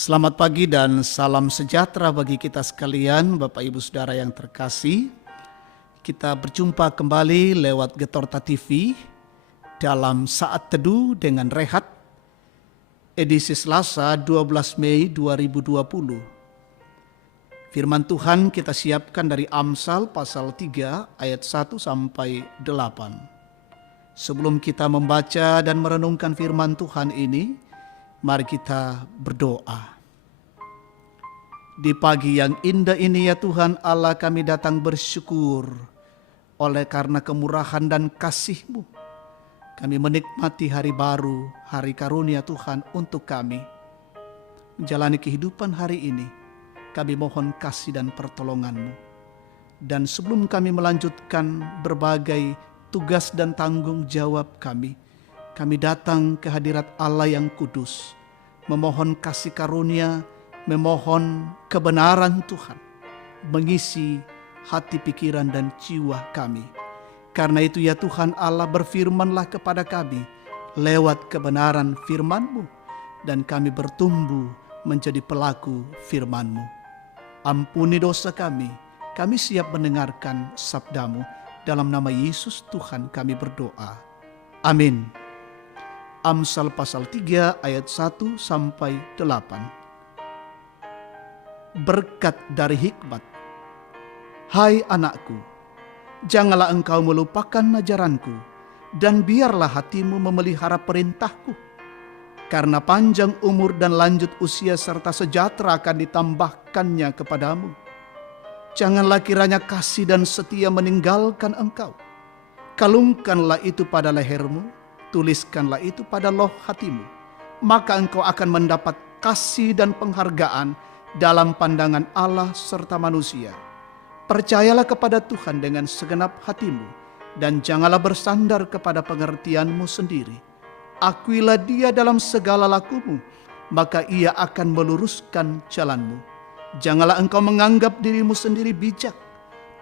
Selamat pagi dan salam sejahtera bagi kita sekalian, Bapak Ibu Saudara yang terkasih. Kita berjumpa kembali lewat Getorta TV dalam Saat Teduh dengan Rehat, edisi Selasa 12 Mei 2020. Firman Tuhan kita siapkan dari Amsal pasal 3 ayat 1 sampai 8. Sebelum kita membaca dan merenungkan firman Tuhan ini, mari kita berdoa. Di pagi yang indah ini ya Tuhan Allah, kami datang bersyukur oleh karena kemurahan dan kasih-Mu. Kami menikmati hari baru, hari karunia Tuhan untuk kami. Menjalani kehidupan hari ini, kami mohon kasih dan pertolongan-Mu. Dan sebelum kami melanjutkan berbagai tugas dan tanggung jawab kami datang ke hadirat Allah yang kudus, memohon kasih karunia, memohon kebenaran Tuhan, mengisi hati, pikiran, dan jiwa kami. Karena itu ya Tuhan Allah, berfirmanlah kepada kami lewat kebenaran firman-Mu, dan kami bertumbuh menjadi pelaku firman-Mu. Ampuni dosa kami siap mendengarkan sabda-Mu. Dalam nama Yesus Tuhan kami berdoa. Amin. Amsal pasal 3 ayat 1 sampai 8. Berkat dari hikmat. Hai anakku, janganlah engkau melupakan ajaranku, dan biarlah hatimu memelihara perintahku. Karena panjang umur dan lanjut usia serta sejahtera akan ditambahkannya kepadamu. Janganlah kiranya kasih dan setia meninggalkan engkau. Kalungkanlah itu pada lehermu, tuliskanlah itu pada loh hatimu. Maka engkau akan mendapat kasih dan penghargaan dalam pandangan Allah serta manusia. Percayalah kepada Tuhan dengan segenap hatimu, dan janganlah bersandar kepada pengertianmu sendiri. Akuilah Dia dalam segala lakumu, maka Ia akan meluruskan jalanmu. Janganlah engkau menganggap dirimu sendiri bijak.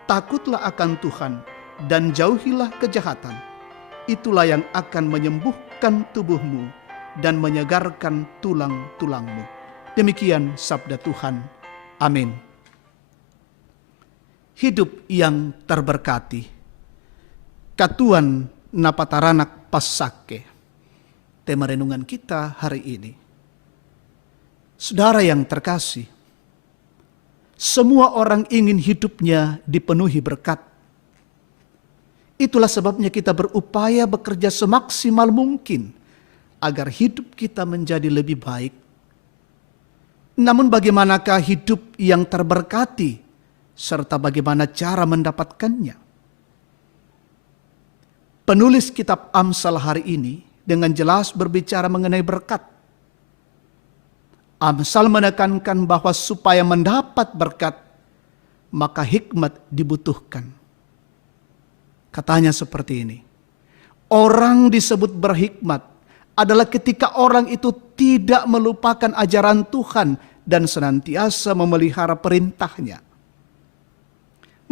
Takutlah akan Tuhan dan jauhilah kejahatan. Itulah yang akan menyembuhkan tubuhmu dan menyegarkan tulang-tulangmu. Demikian sabda Tuhan. Amin. Hidup yang terberkati. Katuan napataranak pasake. Tema renungan kita hari ini. Saudara yang terkasih, semua orang ingin hidupnya dipenuhi berkat. Itulah sebabnya kita berupaya bekerja semaksimal mungkin agar hidup kita menjadi lebih baik. Namun bagaimanakah hidup yang terberkati serta bagaimana cara mendapatkannya? Penulis kitab Amsal hari ini dengan jelas berbicara mengenai berkat. Amsal menekankan bahwa supaya mendapat berkat, maka hikmat dibutuhkan. Katanya seperti ini, orang disebut berhikmat adalah ketika orang itu tidak melupakan ajaran Tuhan dan senantiasa memelihara perintahnya.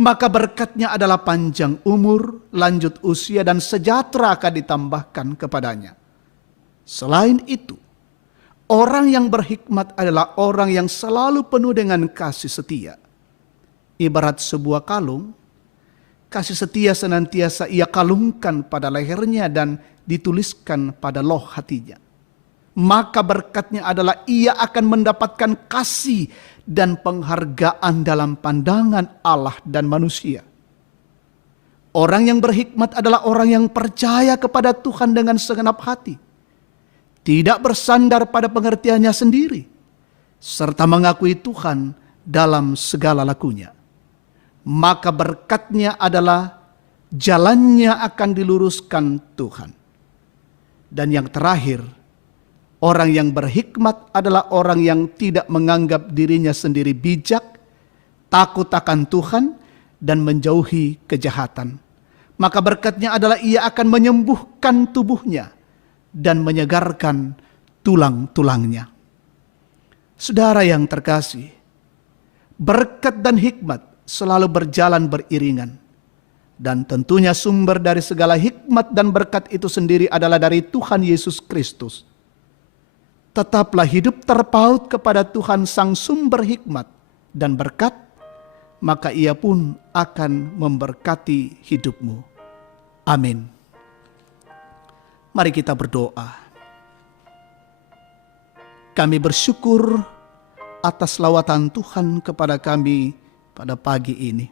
Maka berkatnya adalah panjang umur, lanjut usia, dan sejahtera akan ditambahkan kepadanya. Selain itu, orang yang berhikmat adalah orang yang selalu penuh dengan kasih setia. Ibarat sebuah kalung, kasih setia senantiasa ia kalungkan pada lehernya dan dituliskan pada loh hatinya. Maka berkatnya adalah ia akan mendapatkan kasih dan penghargaan dalam pandangan Allah dan manusia. Orang yang berhikmat adalah orang yang percaya kepada Tuhan dengan segenap hati, tidak bersandar pada pengertiannya sendiri, serta mengakui Tuhan dalam segala lakunya. Maka berkatnya adalah jalannya akan diluruskan Tuhan. Dan yang terakhir, orang yang berhikmat adalah orang yang tidak menganggap dirinya sendiri bijak, takut akan Tuhan, dan menjauhi kejahatan. Maka berkatnya adalah ia akan menyembuhkan tubuhnya dan menyegarkan tulang-tulangnya. Saudara yang terkasih, berkat dan hikmat selalu berjalan beriringan. Dan tentunya sumber dari segala hikmat dan berkat itu sendiri adalah dari Tuhan Yesus Kristus. tetaplah hidup terpaut kepada Tuhan Sang Sumber hikmat dan berkat, maka Ia pun akan memberkati hidupmu. Amin. Mari kita berdoa. Kami bersyukur atas lawatan Tuhan kepada kami pada pagi ini.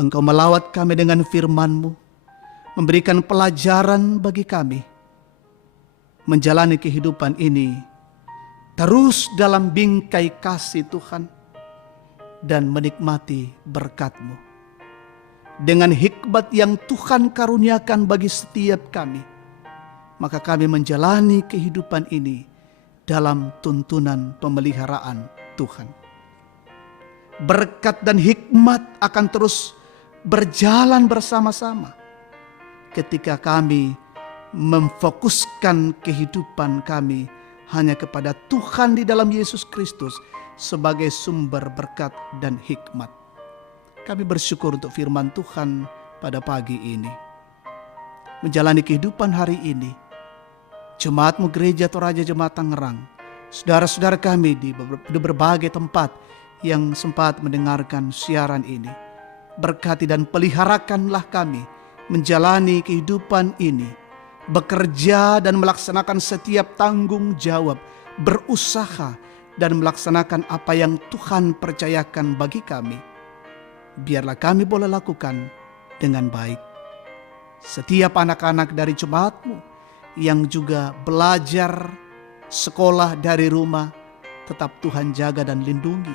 Engkau melawat kami dengan firman-Mu, memberikan pelajaran bagi kami, menjalani kehidupan ini terus dalam bingkai kasih Tuhan dan menikmati berkat-Mu. Dengan hikmat yang Tuhan karuniakan bagi setiap kami, maka kami menjalani kehidupan ini dalam tuntunan pemeliharaan Tuhan. Berkat dan hikmat akan terus berjalan bersama-sama ketika kami memfokuskan kehidupan kami hanya kepada Tuhan di dalam Yesus Kristus sebagai sumber berkat dan hikmat. Kami bersyukur untuk firman Tuhan pada pagi ini. Menjalani kehidupan hari ini, Jemaat-Mu Gereja Toraja Jemaat Tangerang, saudara-saudara kami di berbagai tempat yang sempat mendengarkan siaran ini, berkati dan peliharakanlah kami menjalani kehidupan ini, bekerja dan melaksanakan setiap tanggung jawab, berusaha dan melaksanakan apa yang Tuhan percayakan bagi kami. Biarlah kami boleh lakukan dengan baik. Setiap anak-anak dari jemaat-Mu yang juga belajar sekolah dari rumah, tetap Tuhan jaga dan lindungi.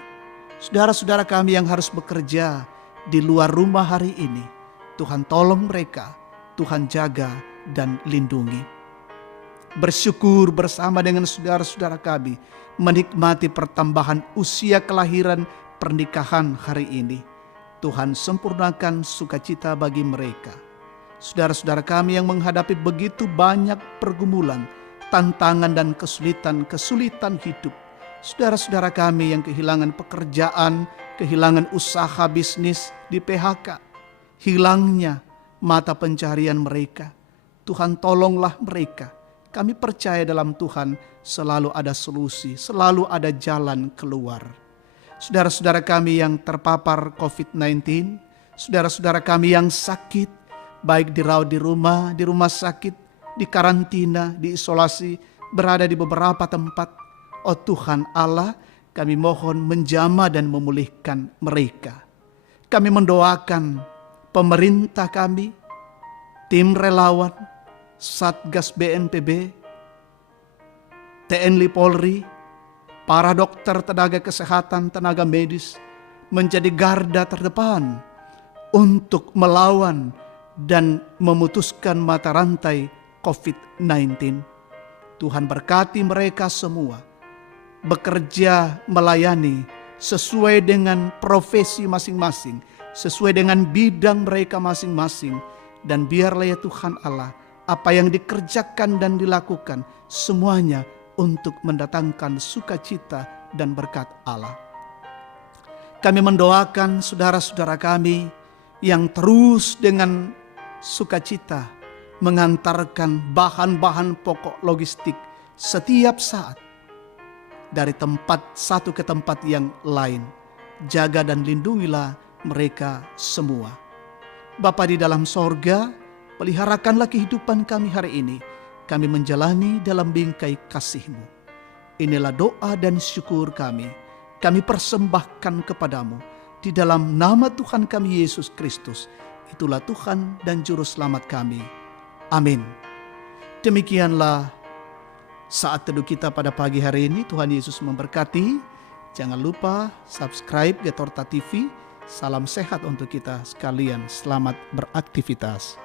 Saudara-saudara kami yang harus bekerja di luar rumah hari ini, Tuhan tolong mereka, Tuhan jaga dan lindungi. Bersyukur bersama dengan saudara-saudara kami menikmati pertambahan usia kelahiran pernikahan hari ini. Tuhan sempurnakan sukacita bagi mereka. Saudara-saudara kami yang menghadapi begitu banyak pergumulan, tantangan dan kesulitan hidup. Saudara-saudara kami yang kehilangan pekerjaan, kehilangan usaha bisnis, di PHK, hilangnya mata pencaharian mereka. Tuhan tolonglah mereka. Kami percaya dalam Tuhan selalu ada solusi, selalu ada jalan keluar. Saudara-saudara kami yang terpapar COVID-19, saudara-saudara kami yang sakit, baik dirawat di rumah sakit, di karantina, di isolasi, berada di beberapa tempat. Oh Tuhan Allah, kami mohon menjamah dan memulihkan mereka. Kami mendoakan pemerintah kami, tim relawan, Satgas BNPB, TNI Polri, para dokter, tenaga kesehatan, tenaga medis menjadi garda terdepan untuk melawan dan memutuskan mata rantai COVID-19. Tuhan berkati mereka semua, bekerja melayani sesuai dengan profesi masing-masing, sesuai dengan bidang mereka masing-masing. Dan biarlah ya Tuhan Allah, apa yang dikerjakan dan dilakukan semuanya untuk mendatangkan sukacita dan berkat Allah. Kami mendoakan saudara-saudara kami yang terus dengan sukacita mengantarkan bahan-bahan pokok logistik setiap saat dari tempat satu ke tempat yang lain. Jaga dan lindungilah mereka semua. Bapa di dalam sorga, peliharakanlah kehidupan kami hari ini. Kami menjalani dalam bingkai kasih-Mu. Inilah doa dan syukur kami. Kami persembahkan kepadamu di dalam nama Tuhan kami Yesus Kristus. Itulah Tuhan dan Juru Selamat kami. Amin. Demikianlah saat teduh kita pada pagi hari ini. Tuhan Yesus memberkati. Jangan lupa subscribe Getorta TV. Salam sehat untuk kita sekalian. Selamat beraktivitas.